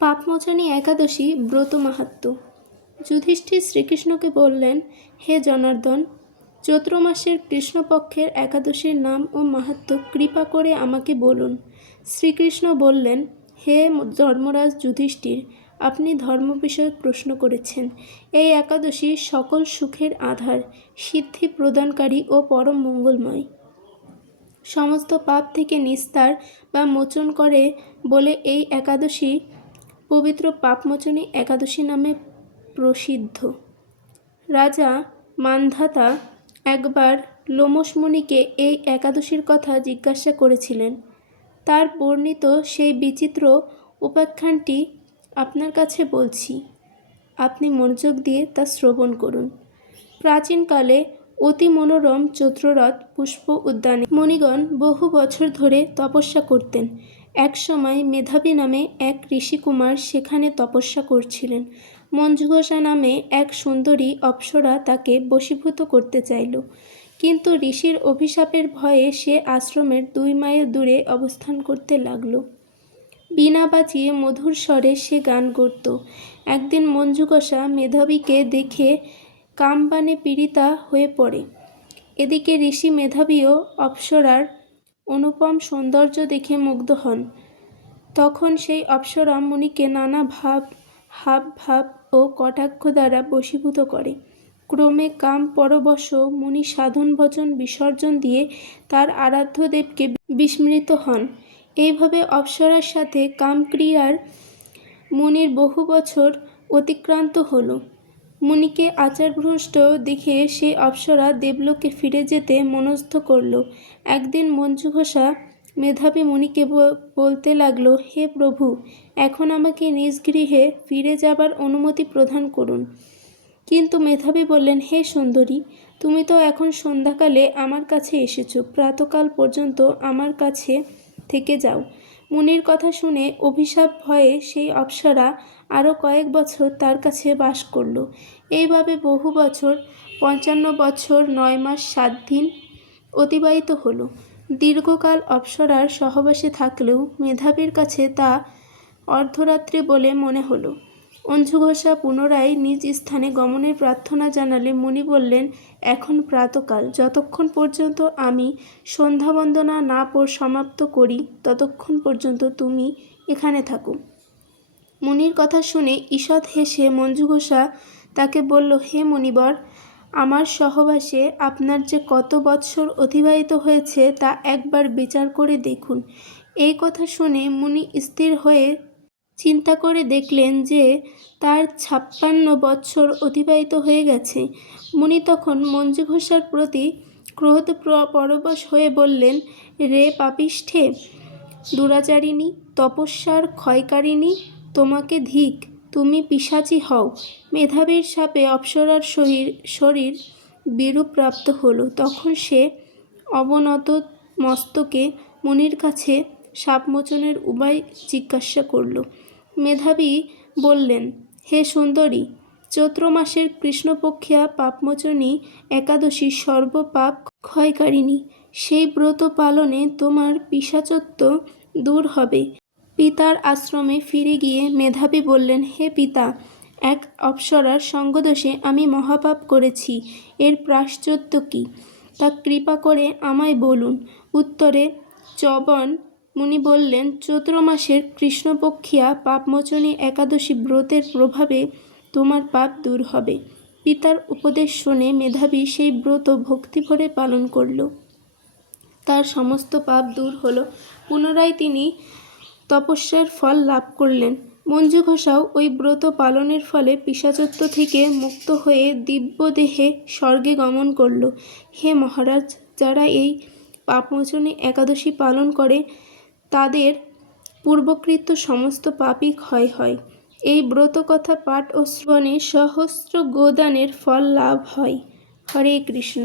পাপমোচনী একাদশী ব্রত মাহাত্ম্য। যুধিষ্ঠির শ্রীকৃষ্ণকে বললেন, হে জনার্দন, চৈত্র মাসের কৃষ্ণপক্ষের একাদশীর নাম ও মাহাত্ম্য কৃপা করে আমাকে বলুন। শ্রীকৃষ্ণ বললেন, হে ধর্মরাজ যুধিষ্ঠির, আপনি ধর্ম বিষয়ক প্রশ্ন করেছেন। এই একাদশী সকল সুখের আধার, সিদ্ধি প্রদানকারী ও পরম মঙ্গলময়। সমস্ত পাপ থেকে নিস্তার বা মোচন করে বলে এই একাদশী পবিত্র পাপমোচনী একাদশী নামে প্রসিদ্ধ। রাজা মান্ধাতা একবার লোমশ মুনিকে এই একাদশীর কথা জিজ্ঞাসা করেছিলেন। তার বর্ণিত সেই বিচিত্র উপাখ্যানটি আপনার কাছে বলছি, আপনি মনোযোগ দিয়ে তা শ্রবণ করুন। প্রাচীনকালে অতি মনোরম চৈত্ররথ পুষ্প উদ্যানে মুনিগণ বহু বছর ধরে তপস্যা করতেন। এক সময় মেধাবী নামে এক ঋষিকুমার সেখানে তপস্যা করছিলেন। মঞ্জুঘোষা নামে এক সুন্দরী অপ্সরা তাকে বশীভূত করতে চাইল, কিন্তু ঋষির অভিশাপের ভয়ে সে আশ্রমের 2 মাইল দূরে অবস্থান করতে লাগল। বীণা বাজিয়ে মধুর স্বরে সে গান করত। একদিন মঞ্জুঘোষা মেধাবীকে দেখে কামবাণে পীড়িতা হয়ে পড়ে। এদিকে ঋষি মেধাবীও অপ্সরার অনুপম সৌন্দর্য দেখে মুগ্ধ হন। তখন সেই অপ্সরা মুনিকে নানা হাব ভাব ও কটাক্ষ দ্বারা বশীভূত করে। ক্রমে কাম পরবশ মুনি সাধন ভজন বিসর্জন দিয়ে তার আরাধ্য দেবকে বিস্মৃত হন। এইভাবে অপ্সরার সাথে কামক্রিয়ার মুনির বহু বছর অতিক্রান্ত হল। মুনিকে আচারভ্রষ্ট দেখে সে অপ্সরা দেবলোকে ফিরে যেতে মনস্থ করল। একদিন মঞ্জুঘোষা মেধাবী মুনিকে বলতে লাগল, হে প্রভু, এখন আমাকে নিজ গৃহে ফিরে যাবার অনুমতি প্রদান করুন। কিন্তু মেধাবী বললেন, হে সুন্দরী, তুমি তো এখন সন্ধ্যাকালে আমার কাছে এসেছ, প্রাতকাল পর্যন্ত আমার কাছে থেকে যাও। মুনির কথা শুনে অভিশাপ ভয়ে সেই অপ্সরা আরও কয়েক বছর তার কাছে বাস করল। এইভাবে বহু বছর, 55 বছর 9 মাস 7 দিন অতিবাহিত হল। দীর্ঘকাল অপ্সরার সহবাসে থাকলেও মেধাবীর কাছে তা অর্ধরাত্রি বলে মনে হলো। মঞ্জুঘোষা পুনরায় নিজ স্থানে গমনের প্রার্থনা জানালে মুনি বললেন, এখন প্রাতকাল, যতক্ষণ পর্যন্ত আমি সন্ধ্যাবন্দনা না সমাপ্ত করি ততক্ষণ পর্যন্ত তুমি এখানে থাকো। মুনির কথা শুনে ঈষৎ হেসে মঞ্জুঘোষা তাকে বলল, হে মুনিবর, আমার সহবাসে আপনার যে কত বৎসর অতিবাহিত হয়েছে তা একবার বিচার করে দেখুন। এই কথা শুনে মুনি স্থির হয়ে চিন্তা করে দেখলেন যে তার 56 বৎসর অতিবাহিত হয়ে গেছে। মুনি তখন মঞ্জুঘোষার প্রতি ক্রোধ পরবশ হয়ে বললেন, রে পাপিষ্ঠে, দুরাচারিণী, তপস্যার ক্ষয়কারিণী, তোমাকে ধিক, তুমি পিশাচী হও। মেধাবীর শাপে অপ্সরার শরীর বিরূপ প্রাপ্ত হল। তখন সে অবনত মস্তকে মুনির কাছে শাপমোচনের উপায় জিজ্ঞাসা করল। মেধাবী বললেন, হে সুন্দরী, চৈত্র মাসের কৃষ্ণপক্ষিয়া পাপমোচনী একাদশী সর্বপাপ ক্ষয়কারিণী। সেই ব্রত পালনে তোমার পিশাচত্ব দূর হবে। পিতার আশ্রমে ফিরে গিয়ে মেধাবী বললেন, হে পিতা, এক অপ্সরার সঙ্গদোষে আমি মহাপাপ করেছি, এর প্রায়শ্চিত্ত কি তা কৃপা করে আমায় বলুন। উত্তরে চ্যবন মুনি বললেন, চৈত্র মাসের কৃষ্ণপক্ষিয়া পাপমোচনী একাদশী ব্রতের প্রভাবে তোমার পাপ দূর হবে। পিতার উপদেশ শুনে মেধাবী সেই ব্রত ভক্তিভরে পালন করল। তার সমস্ত পাপ দূর হল। পুনরায় তিনি তপস্যার ফল লাভ করলেন। মঞ্জুঘোষাও ওই ব্রত পালনের ফলে পিশাচত্ব থেকে মুক্ত হয়ে দিব্যদেহে স্বর্গে গমন করল। হে মহারাজ, যারা এই পাপমোচনী একাদশী পালন করে তাদের পূর্বকৃত সমস্ত পাপই ক্ষয় হয়। এই ব্রতকথা পাঠ ও শ্রবণে সহস্র গোদানের ফল লাভ হয়। হরে কৃষ্ণ।